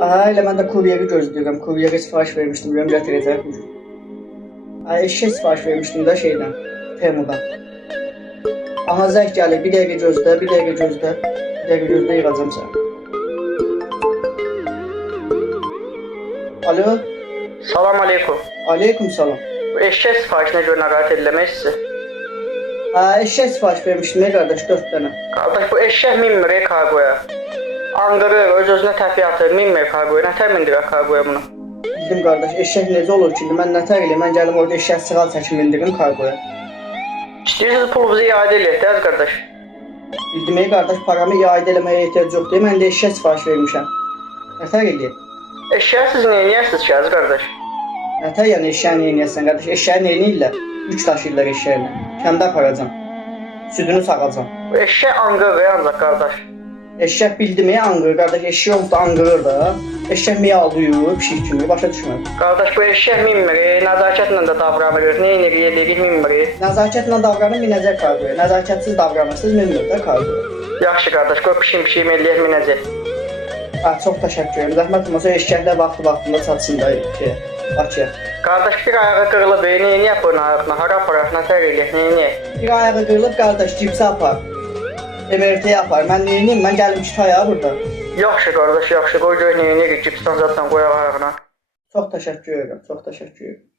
Aha, elə mən də kuryeri gözləyirəm. Kuryeri sifariş vermişdim, görüm gətirəcək bu gün. Eşək sifariş vermişdim də şeydən, Temudan. Aha, zəng gəlir, bir dəqiqə gözlə, bir dəqiqə gözlə. Bir dəqiqə gözlə, yığacam səni. Alo, Salam aleykum. aleyküm salam. Bu eşək sifarişinə görə nəqarət ediləmək sizi. Eşək sifariş vermişdim, qardaş, 4 dənə. Qardaş, bu eşək minmir kargoya. Andırır, öz-özünə təpi atır, minmir kargoya. Nətər mindirək kargoya bunu? Bildim qardaş, eşək necə olur ki, mən nətər eləyim, mən gəlim orada eşək sığal çəkim indirim kargoya. İstəyirsiniz pulu bizə iade eləyək də, qardaş. Bildim qardaş, paramı iade eləməyə ehtiyac yoxdur, mən də eşək sifariş vermişəm. Nətər eləyim? Eşəyə siz nə edirsiniz ki, qardaş? Nətər yəni eşəyə nə eləyəsən qardaş, eşəyə nə eləyirlər? Yük daşıyırlar eşəylə. Kəndə aparacam. Südünü sağacam. Bu eşək anqırır ancaq, qardaş. Eşək bildim anqır, qardaş, eşək olsa anqırır da. Eşək miyavlıyır, pişik kimi, başa düşmədim. Qardaş, bu eşək minmir, nəzakətlə də davranır, nə edirik, minmir. Nəzakətlə davranır, minəcək kargoya. Nəzakətsiz davranırsınız, minmir də kargoya. Yaxşı, qardaş, qoy pişim eləyək, minəcək. Çox təşəkkür ederim. Zəhmət olmasa eşəklər vaxtında çatsın da ki, Bakıya. Qardaş, bir ayağı qırılıb, nə edək bunun ayağına, hara aparaq, nətər eləyək, nə edək? Bir ayağı qırılıb, qardaş, cipsi apar. MRT apar. Mən nə edeyim? Mən gəlim ki, ayağı burada. Yaxşı, qardaş, yaxşı, qoy gör nə edirik, cipsdən zaten qoyaq ayağına. Çox təşəkkür edirəm, çox təşəkkür edirəm.